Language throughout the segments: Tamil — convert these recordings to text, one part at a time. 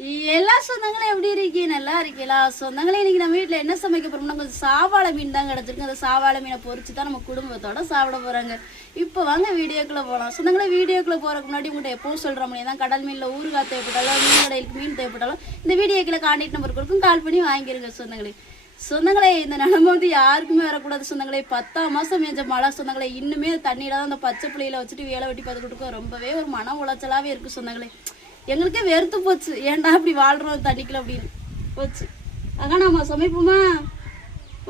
எல்லா சொந்தங்களும் எப்படி இருக்கீங்க? நல்லா இருக்கீங்களா? சொந்தங்களே இன்னைக்கு நம்ம வீட்டில் என்ன சமைக்க போகிறோம்னா கொஞ்சம் சாவாழை மீன் தான் கிடச்சிருக்கு அந்த சாவாழை மீனை பொறிச்சு தான் நம்ம குடும்பத்தோட சாப்பிட போகிறாங்க இப்போ வாங்க வீடியோக்குள்ளே போகலாம் சொந்தங்களே வீடியோக்குள்ள போகிறக்கு முன்னாடி உங்கள்கிட்ட எப்பவும் சொல்கிற மாதிரி தான் கடல் மீனில் ஊறுகாய் தேவைப்பட்டாலும் மீன் கடையிலுக்கு மீன் தேவைப்பட்டாலும் இந்த வீடியோக்குள்ளே கான்டாக்ட் நம்பர் கொடுக்கும். கால் பண்ணி வாங்கிருங்க சொந்தங்களே. சொந்தங்களே இந்த நிலமை வந்து யாருக்குமே வரக்கூடாது சொந்தங்களே. பத்தாம் மாதம் மேஞ்ச மழை சொந்தங்களே. இன்னுமே தண்ணியில் தான் அந்த பச்சை பிள்ளையில வச்சுட்டு வேலை வெட்டி பார்த்து கொடுக்க ரொம்பவே ஒரு மன உளைச்சலாகவே இருக்குது சொந்தங்களே. எங்களுக்கே வெறுத்து போச்சு. ஏன்டா இப்படி வாழ்றோம் தண்ணிக்கல அப்படின்னு. போச்சு. அக்கா நம்ம சமைப்போமா?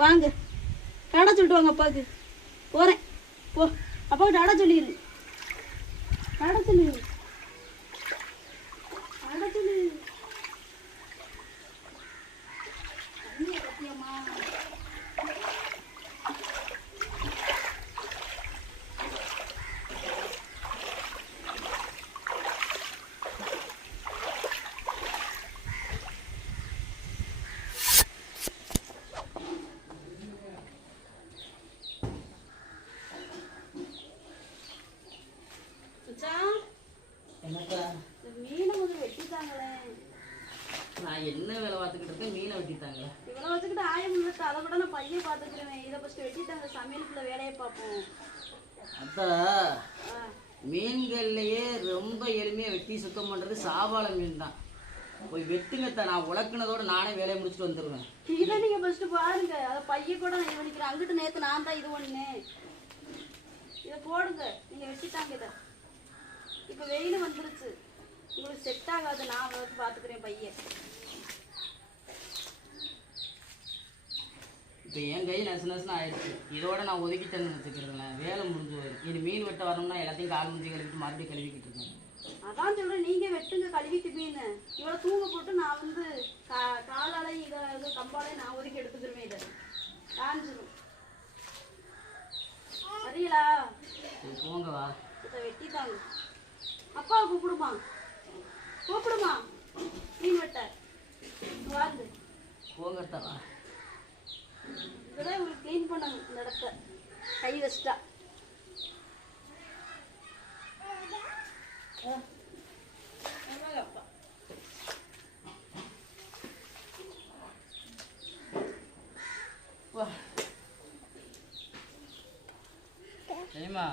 வாங்க. கடை சொல்லிட்டு வாங்க அப்பாவுக்கு. போகிறேன் போ. அப்பாவுக்கு டாடா சொல்லிடு. டாடா சொல்லிடு டாடா சொல்லிடு தண்ணியை பத்தியம்மா மச்சான், என்னக்கா இந்த மீனை கொஞ்சம் வெட்டித்தாங்களே நான் என்ன வேலை பார்த்துக்கிட்டு இருக்கேன் மீனை வெட்டித்தாங்க இவ்வளோ வச்சுக்கிட்டு ஆயம் இருக்கு அதை கூட நான் பையன் பார்த்துக்கிறேன் இதை ஃபஸ்ட்டு வெட்டித்தாங்க சமையலுக்குள்ள அத்தா மீன்கள்லயே ரொம்ப எளிமையா வெட்டி சுத்தம் பண்றது சாவாள மீன் தான் போய் வெட்டுங்கத்தா நான் உழக்குனதோட நானே வேலையை முடிச்சுட்டு வந்துடுவேன் இதை நீங்க ஃபர்ஸ்ட் பாருங்க. அதை பையன் கூட நான் பண்ணிக்கிறேன் அங்கிட்டு நேத்து நான் தான் இது பண்ணேன். இதை போடுங்க. நீங்க வெட்டிட்டாங்க இதை. இப்போ வெயில் வந்துருச்சு. உங்களுக்கு செட் ஆகாது. நான் வந்து பாத்துக்கிறேன் பையன் இப்போ என் கை நசு நசுன்னு ஆயிடுச்சு. இதோட நான் ஒதுக்கிட்டேன்னு வச்சுக்கிறேன் வேலை முடிஞ்சு போயிடும் இனி மீன் வெட்ட வரணும்னா எல்லாத்தையும் கால் முடிஞ்சு கழுவிட்டு மறுபடியும் கழுவிக்கிட்டு இருக்கேன். அதான் சொல்றேன் நீங்க வெட்டுங்க கழுவிட்டு மீன் இவ்வளவு தூங்க போட்டு நான் வந்து கா- காலால இதை இது கம்பாலே நான் ஒதுக்கி எடுத்துக்கிறேன் இதை. காஞ்சிரும் வரீங்களா சரி போங்க வா. இதை வெட்டிட்டாங்க. அப்பாவை கூப்பிடுமா? கூப்பிடுமா? மீன் வெட்ட. வாங்க. போங்கத்தா வா. இப்போதான் இவங்களுக்கு க்ளீன் பண்ணணும் இந்த இடத்த கை வச்சிட்டா ஆ. ஆமாங்க அப்பா. வா தெரியுமா.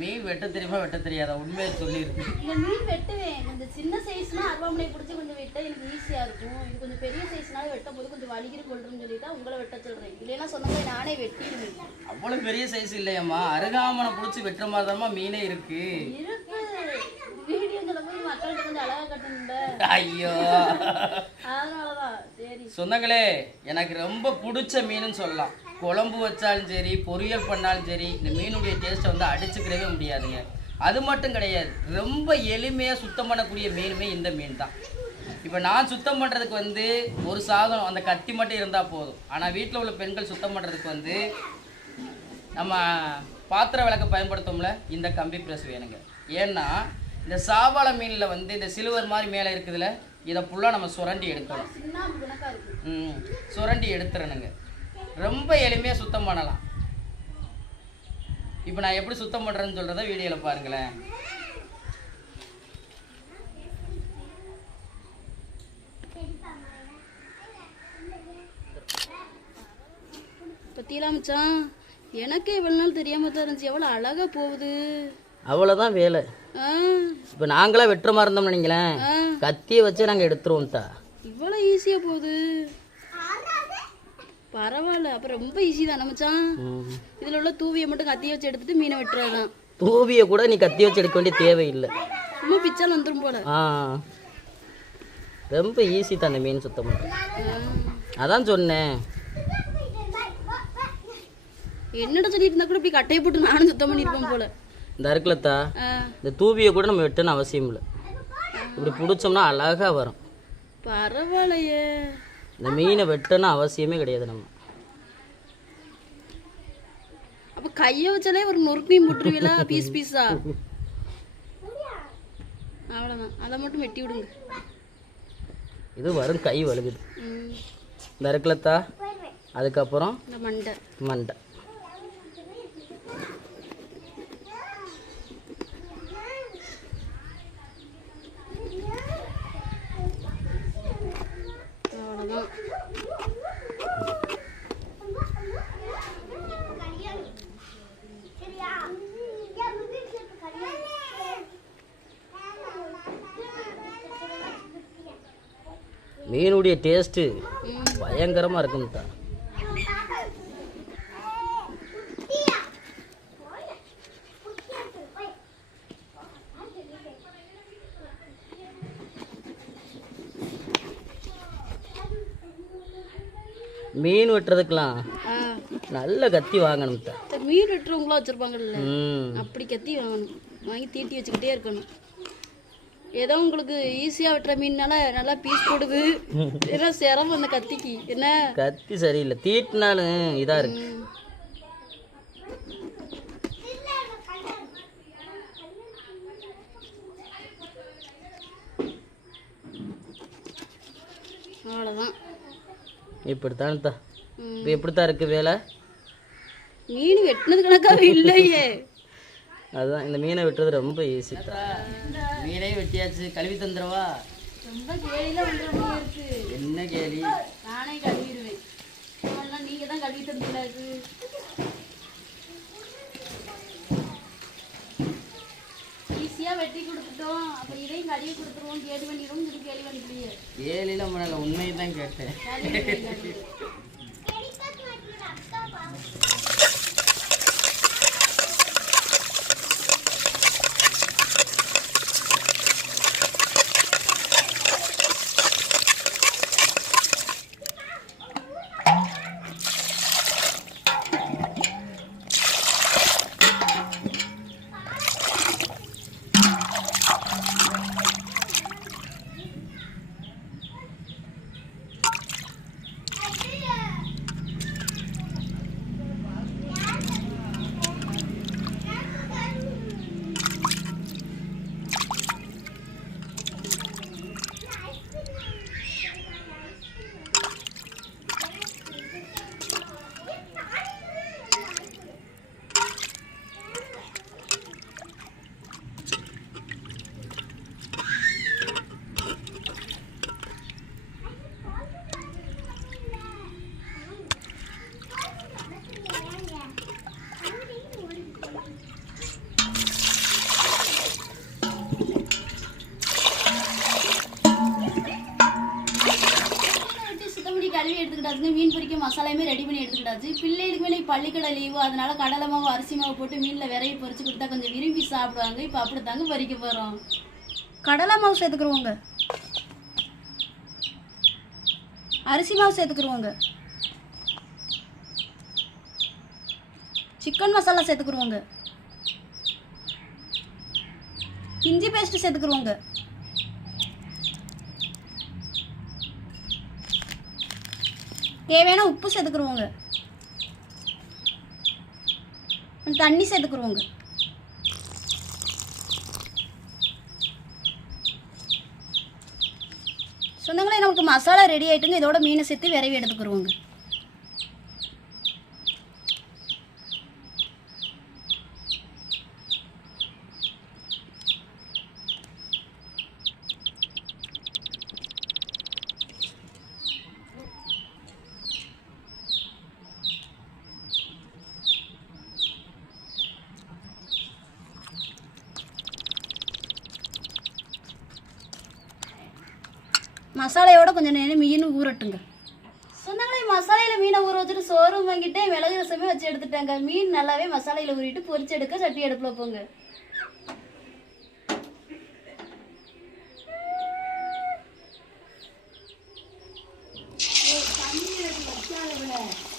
மீன் வெட்ட தெரியுமா? வெட்ட தெரியாதா? உண்மையை சொல்லியிருக்கு இந்த மீன் வெட்டுவேன். கொஞ்சம் சின்ன சைஸ்னா அருவாமனை பிடிச்சி கொஞ்சம் வெட்ட எனக்கு ஈஸியா இருக்கும். இது கொஞ்சம் பெரிய சைஸ்னால வெட்டும் போது கொஞ்சம் வலிக்கிற கொள்றேன்னு சொல்லிட்டு உங்களை வெட்ட சொல்றேன். இல்லைன்னா சொன்னதை நானே வெட்டிடுவேன். அவ்வளவு பெரிய சைஸ் இல்லையம்மா. அருகாமனை பிடிச்சி வெட்டுற மாதிரி தான்மா மீனே இருக்கு. இருக்கு. வீடியோ சொல்ல போய் மக்கள்கிட்ட கொஞ்சம் அழகா கட்டணும்ல ஐயோ. அதனாலதான். சரி. சொந்தங்களே எனக்கு ரொம்ப பிடிச்ச மீனுன்னு சொல்லலாம். குழம்பு வச்சாலும் சரி பொரியல் பண்ணாலும் சரி இந்த மீனுடைய டேஸ்ட்டை வந்து அடிச்சுக்கிறவே முடியாதுங்க. அது மட்டும் கிடையாது ரொம்ப எளிமையாக சுத்தம் பண்ணக்கூடிய மீனுமே இந்த மீன் தான். இப்போ நான் சுத்தம் பண்ணுறதுக்கு வந்து ஒரு சாதனம் அந்த கத்தி மட்டும் இருந்தால் போதும். ஆனால் வீட்டில் உள்ள பெண்கள் சுத்தம் பண்ணுறதுக்கு வந்து நம்ம பாத்திர விளக்க பயன்படுத்தோம்ல இந்த கம்பி ப்ரெஸ் வேணுங்க. ஏன்னா இந்த சாவாள மீனில் வந்து இந்த சிலுவர் மாதிரி மேலே இருக்குதுல இதை ஃபுல்லாக நம்ம சுரண்டி எடுக்கணும். ம் சுரண்டி எடுத்துறணுங்க. ரொம்ப எளிமையாக சுத்தம் பண்ணலாம். இப்போ நான் எப்படி சுத்தம் பண்ணுறேன்னு சொல்கிறத வீடியோவில் பாருங்களேன். பத்தியெல்லாம் மச்சான் எனக்கே இவ்வளவு நாள் தெரியாம தான் இருந்துச்சு. எவ்வளவு அழகா போகுது. அவ்வளோதான் வேலை. இப்போ நாங்களாம் வெட்டுற மாதிரி இருந்தோம்னு நினைங்களேன். கத்தியை வச்சு நாங்கள் எடுத்துருவோம் தா இவ்வளவு ஈஸியா போகுது. பரவாயில்ல. அப்புறம் ரொம்ப ஈஸி தானே. மச்சான் இதுல உள்ள தூவியை மட்டும் கத்திய வச்சு எடுத்துட்டு மீனை வெட்டுறதுதான். தூவியை கூட நீ கத்தி வச்சு எடுக்க வேண்டிய தேவையில்லை. சும்மா பிச்சால் வந்துரும் போல. ஆ. ரொம்ப ஈஸி தான் அந்த மீன் சுத்தம். அதான் சொன்னேன். என்னடா சொல்லிட்டு இருந்தா கூட இப்படி கட்டையை போட்டு நானும் சுத்தம் பண்ணிருப்பேன் போல. இந்த அருக்குலத்தா ஆ, இந்த தூவியை கூட நம்ம வெட்டணும் அவசியம் இல்லை. இப்படி பிடிச்சோம்னா அழகாக வரும். பரவாயில்லையே. இந்த மீனை வெட்டணும் அவசியமே கிடையாது நம்ம. அப்ப கைய வச்சாலே ஒரு நொறுக்கையும் போட்டுருவீங்களா? பீஸ் பீஸா அவ்வளவுதான். அதை மட்டும் வெட்டி விடுங்க. இது வரும் கை வழுகுது. இந்த அருக்குலத்தா அதுக்கப்புறம் மண்டை. மண்டை. மீனுடைய டேஸ்ட்டு. பயங்கரமாக இருக்கும்தா மீன் வெட்டுறதுக்கெலாம் நல்ல கத்தி வாங்கணும்தா இந்த மீன் வெட்டுறவங்களா வச்சுருப்பாங்கல்ல. அப்படி கத்தி வாங்கணும். வாங்கி தீட்டி வச்சுக்கிட்டே இருக்கணும். ஏதோ உங்களுக்கு ஈஸியாக வெட்டுற மீன்னால நல்லா பீஸ் போடுது. ஏன்னா சிரமம் அந்த கத்திக்கு. என்ன? கத்தி சரியில்லை. தீட்டினாலும் இதாக இருக்கு. அவ்வளோதான் இப்படித்தான்தா ம். இப்போ எப்படித்தான் இருக்கு வேலை? மீன் வெட்டினது கணக்காவே இல்லையே. அதுதான். இந்த மீனை வெட்டுறது ரொம்ப ஈஸி தான் மீனே வெட்டியாச்சு. கழுவி தந்துடவா? ரொம்ப கேலியில் வந்துட இருக்கு. என்ன கேலி? நானே கழுவிடுவேன். நீங்க தான் கழுவி தந்தீங்களா இது? ஈஸியா வெட்டி கொடுத்துட்டோம். அப்ப இதையும் கழுவி கொடுத்துருவோம். கேள்வி பண்ணிடுவோம். பண்ணிக்கலையே. கேலிலாம் பண்ணல உண்மையை தான் கேட்டேன் வெட்டி சுத்தப்படி கழுவி மீன் பிடிக்க மசாலாயுமே ரெடி பண்ணி எடுத்துக்கிட்டாச்சு. பிள்ளைகளுக்கு மேலே பள்ளிக்கடை லீவு அதனால கடலை மாவு அரிசி மாவு போட்டு மீனில் விரைவி பொரிச்சு கொடுத்தா கொஞ்சம் விரும்பி சாப்பிடுவாங்க. இப்போ அப்படி தாங்க பறிக்க போகிறோம் கடலை மாவு சேர்த்துக்குருவோங்க. அரிசி மாவு சேர்த்துக்குருவோங்க. சிக்கன் மசாலா சேர்த்துக்குருவோங்க. இஞ்சி பேஸ்ட் சேர்த்துக்குருவோங்க. தேவையான உப்பு சேர்த்துக்குருவோங்க. தண்ணி சேர்த்துக்குருவோங்க. சொந்தங்களே நமக்கு மசாலா ரெடி ஆகிட்டுங்க இதோட மீனை சேர்த்து விரைவி எடுத்துக்குருவோங்க. மசாலையோட கொஞ்சம் நேரம் மீன் ஊறட்டுங்க சொன்னாங்களே மசாலையில் மீனை ஊற வச்சுட்டு சோறும் வாங்கிட்டு மிளகு ரசமே வச்சு எடுத்துட்டாங்க மீன் நல்லாவே மசாலையில் ஊறிட்டு பொரிச்சு எடுக்க சட்டி அடுப்பில் போங்க Yeah.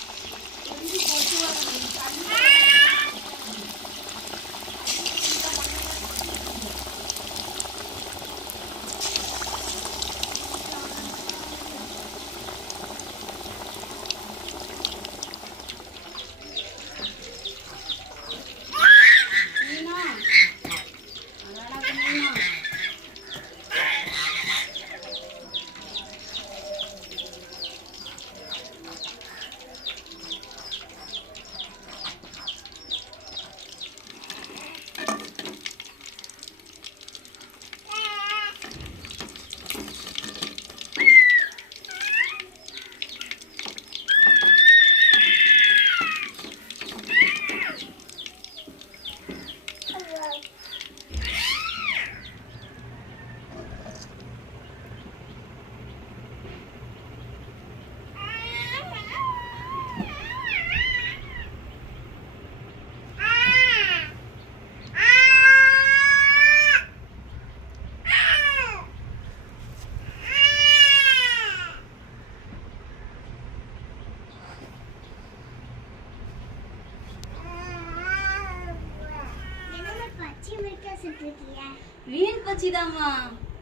தான்மா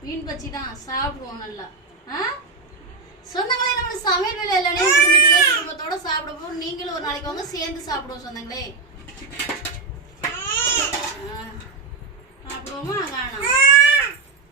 மீன் பச்சி தான் சாப்பிடுவோம் நல்லா. ஆ? சொந்தங்களே நம்ம சமையல் வேலை இல்லைனே குடும்பத்தோட சாப்பிட போறோம். நீங்களும் ஒரு நாளைக்கு வாங்க சேர்ந்து சாப்பிடுவோம் சொந்தங்களே. சாப்பிடுவோமா? சாப்பிடுவோமா காணோம்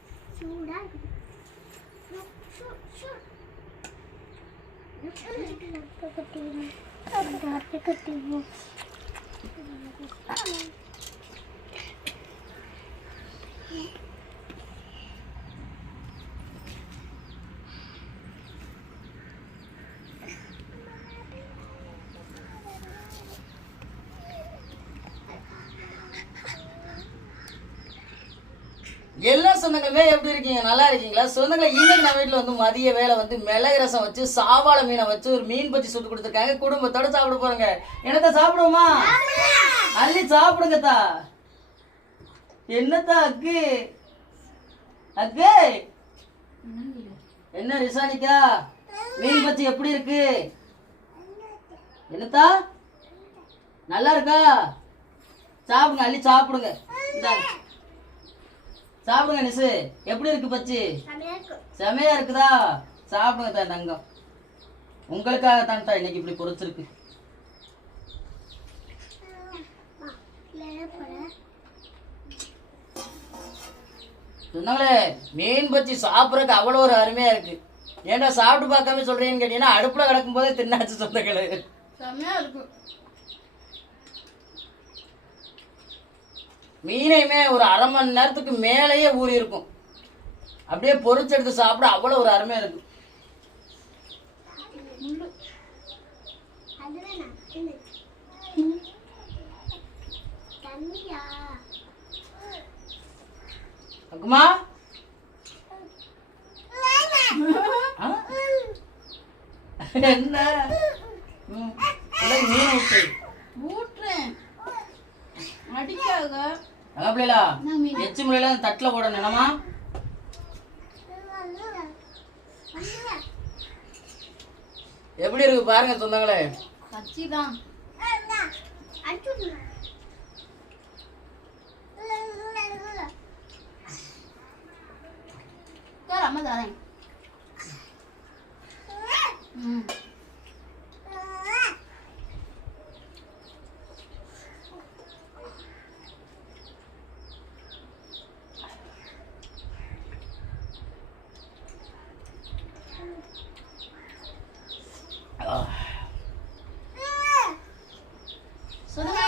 எல்லா சொந்தங்களுமே எப்படி இருக்கீங்க? நல்லா இருக்கீங்களா? சொந்தங்களை இன்னைக்கு நம்ம வீட்டில் வந்து மதிய வேலை வந்து மிளகு ரசம் வச்சு சாவாளை மீனை வச்சு ஒரு மீன் பச்சி சுட்டு கொடுத்துருக்காங்க. குடும்பத்தோட சாப்பிட போறோங்க. என்னத்தா சாப்பிடுவோமா? அள்ளி சாப்பிடுங்கத்தா என்னத்தா அக்கு? அக்கு? என்ன ரிசானிக்கா மீன் பச்சி எப்படி இருக்கு? என்னத்தா? நல்லா இருக்கா? சாப்பிடுங்க அள்ளி சாப்பிடுங்க. இந்தாங்க சாப்பிடுங்க நிசு. எப்படி இருக்கு பச்சி? செமையா இருக்குதா? சாப்பிடுங்க தான் தங்கம். உங்களுக்காக தான் தான் இன்னைக்கு இப்படி பொறிச்சிருக்கு. சொன்னாங்களே மீன் பச்சி சாப்பிட்றதுக்கு அவ்வளோ ஒரு அருமையா இருக்கு. ஏன்டா சாப்பிட்டு பார்க்காம சொல்றீங்கன்னு கேட்டீங்கன்னா அடுப்புல கிடக்கும் போதே தின்னாச்சு சொந்தங்களே. செம்மையா இருக்கும் மீனையுமே ஒரு அரை மணி நேரத்துக்கு மேலேயே ஊறி இருக்கும். அப்படியே பொறிச்செடுத்து சாப்பிட அவ்வளோ ஒரு அருமையாக இருக்கும். அக்குமா? என்ன? மீன் ஊற்று ஊட்டுறேன். அடிக்காக மீன் எச்சு முறையில தட்டுல போடணும் என்னமா எப்படி இருக்கு பாருங்க சொந்தங்களே. அம்மா தரேன். ம் சொல்லுங்க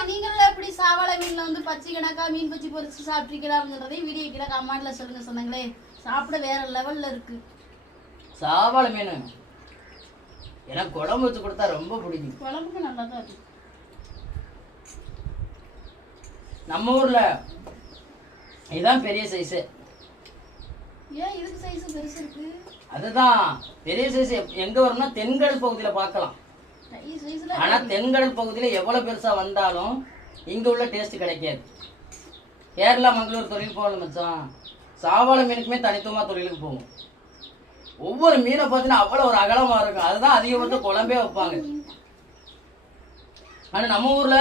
நீங்களும் எப்படி சாவாளை மீன்ல வந்து பச்சை மீன் பச்சி பொரிச்சு சாப்பிட்ருக்கீங்களான்றதை வீடியோ கீழே கமெண்ட்ல சொல்லுங்க சொன்னாங்களே. சாப்பிட வேற லெவல்ல இருக்கு. சாவாள மீன். எனக்கு குழம்பு வச்சு கொடுத்தா ரொம்ப பிடிக்கும். குழம்புக்கு நல்லா தான் இருக்கு. நம்ம ஊர்ல இதுதான் பெரிய சைஸு ஏன் இதுக்கு சைஸ் பெருசு இருக்கு? அதுதான் பெரிய சைஸ் எங்க வரும்னா தென்கடல் பகுதியில பார்க்கலாம். ஆனா தென்கடல் பகுதியில எவ்வளவு பெருசா வந்தாலும் இங்க உள்ள டேஸ்ட் கிடைக்காது. கேரளா மங்களூர் தொழில் போகல மச்சான். சாவாள மீனுக்குமே தனித்துவமா தொழிலுக்கு போகும் ஒவ்வொரு மீனை பார்த்தீங்கன்னா அவ்வளவு ஒரு அகலமா இருக்கும். அதுதான் அதிகபட்சம் குழம்பே வைப்பாங்க. ஆனா நம்ம ஊர்ல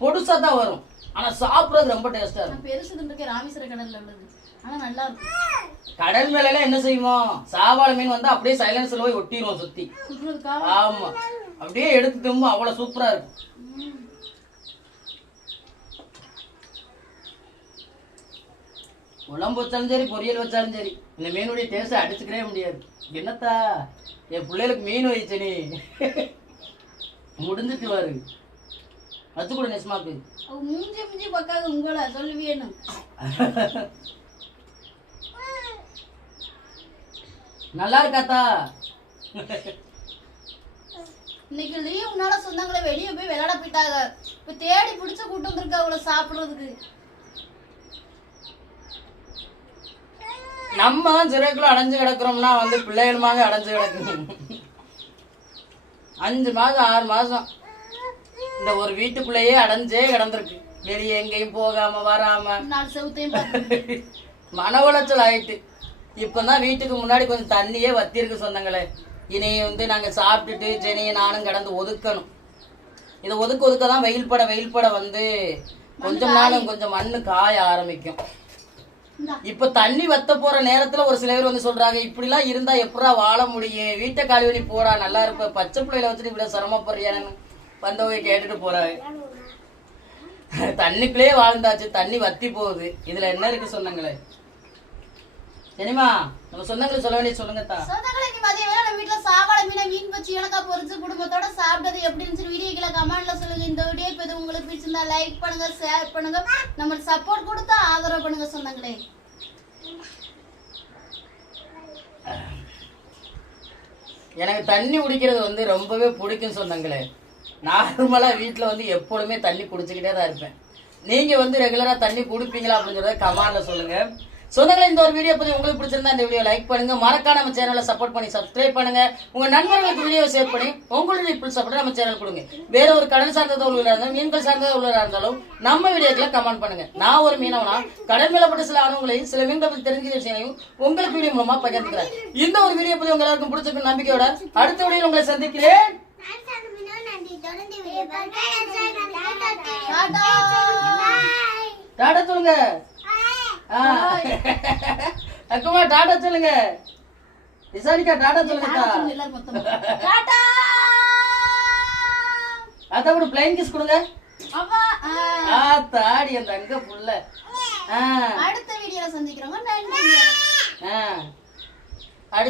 பொடுசா தான் வரும். ஆனா சாப்பிடுறது ரொம்ப டேஸ்டா இருக்கும். பெருசு ராமேஸ்வர கடல்ல உள்ளது. ஆனா நல்லா இருக்கும். கடல் மேல எல்லாம் என்ன செய்வோம் சாவாள மீன் வந்து அப்படியே சைலன்ஸ்ல போய் ஒட்டிடுவோம் சுத்தி. சுற்றுறதுக்கா ஆமா. அப்படியே எடுத்து திரும்ப அவ்வளவு சூப்பரா இருக்கும். குழம்பு வச்சாலும் சரி பொரியல் வச்சாலும் சரி இந்த மீனுடைய டேஸ்ட் அடிச்சுக்கவே முடியாது. என்னத்தா? என் பிள்ளைகளுக்கு மீன் வயிச்சு நீ முடிஞ்சிட்டு வாரு வச்சு கூட நெஸ்மாக்கு. மூஞ்சி மூஞ்சி பக்காக உங்களை சொல்லுவேணும் நல்லா இருக்காத்தா இன்னைக்கு லீவுனால சொந்தங்களை வெளியே போய் விளையாட போயிட்டாங்க. இப்ப தேடி பிடிச்ச கூட்டம் வந்திருக்கு அவங்கள சாப்பிடுறதுக்கு. நம்ம சிறைக்குள்ள அடைஞ்சு கிடக்குறோம்னா வந்து பிள்ளைகளுமாக அடைஞ்சு கிடக்கு அஞ்சு மாசம் ஆறு மாசம் இந்த ஒரு வீட்டுக்குள்ளேயே அடைஞ்சே கிடந்திருக்கு. வெளியே எங்கேயும் போகாம வராம. மன உளைச்சல் ஆயிட்டு. இப்பதான் வீட்டுக்கு முன்னாடி கொஞ்சம் தண்ணியே வத்திருக்கு சொந்தங்களே. இனி வந்து நாங்க சாப்பிட்டுட்டு ஜெனியை நானும் கிடந்து ஒதுக்கணும். இதை ஒதுக்க ஒதுக்க தான் வெயில் பட வெயில் பட வந்து கொஞ்சம் நாளும் கொஞ்சம் மண்ணு காய ஆரம்பிக்கும். இப்ப தண்ணி வத்த போற நேரத்துல ஒரு சில பேர் வந்து சொல்றாங்க இப்படிலாம் இருந்தா எப்படா வாழ முடியும் வீட்டை காலி பண்ணி போடா நல்லா இருப்ப. பச்சை பிள்ளையில வச்சுட்டு இவ்வளவு சிரமப்படுறியான்னு வந்தவங்க கேட்டுட்டு போறாங்க. தண்ணிக்குள்ளே வாழ்ந்தாச்சு தண்ணி வத்தி போகுது. இதுல என்ன இருக்கு சொன்னங்களே? சரிமா நம்ம சொந்தங்களை சொல்ல வேண்டிய சொல்லுங்க தா சொந்தங்களே இன்னைக்கு மதிய வேளை நம்ம வீட்டுல சாவாளை மீனை மீன் வச்சு இலக்கா பொரிச்சு குடும்பத்தோட சாப்பிட்டது எப்படி இருந்துச்சு வீடியோ கீழே கமெண்ட்ல சொல்லுங்க. இந்த வீடியோ இப்போ இது உங்களுக்கு பிடிச்சிருந்தா லைக் பண்ணுங்க ஷேர் பண்ணுங்க. நம்ம சப்போர்ட் கொடுத்தா ஆதரவு பண்ணுங்க சொந்தங்களே. எனக்கு தண்ணி குடிக்கிறது வந்து ரொம்பவே பிடிக்கும் சொந்தங்களே. நார்மலா வீட்ல வந்து எப்பொழுதுமே தண்ணி குடிச்சுக்கிட்டே தான் இருப்பேன். நீங்க வந்து ரெகுலரா தண்ணி குடிப்பீங்களா அப்படின்னு சொல்றத கமெண்ட்ல சொல்லுங்க. சொந்தங்களே இந்த ஒரு வீடியோ பத்தி உங்களுக்கு பிடிச்சிருந்தா இந்த வீடியோ லைக் பண்ணுங்க மறக்காம நம்ம சேனலை சப்போர்ட் பண்ணி சப்ஸ்கிரைப் பண்ணுங்க உங்க நண்பர்களுக்கு வீடியோ ஷேர் பண்ணி உங்களுடைய ஃபுல் சப்போர்ட் நம்ம சேனல் கொடுங்க வேற ஒரு கடல் சார்ந்த உள்ளவராக இருந்தாலும் மீன்கள் சார்ந்த உள்ளவராக இருந்தாலும் நம்ம வீடியோக்களை கமெண்ட் பண்ணுங்க நான் ஒரு மீனவனா கடல் மேலப்பட்ட சில அனுபவங்களையும் சில மீன்களை பத்தி தெரிஞ்ச விஷயங்களையும் உங்களுக்கு வீடியோ மூலமா பகிர்ந்துக்கிறேன் இந்த ஒரு வீடியோ பத்தி உங்க எல்லாருக்கும் நம்பிக்கையோட அடுத்த வீடியோ உங்களை சந்திக்கிறேன் டாடா சொல்லுங்க. அக்குமா டாடா சொல்லுங்க. விசாரிக்கா டாடா சொல்லுங்க டாடா அதான் கூட பிளைன் கிஸ் கொடுங்க. தாடி அந்த அங்க புள்ள அடுத்த வீடியோல சந்திக்கிறோங்க. நன்றி ஆ.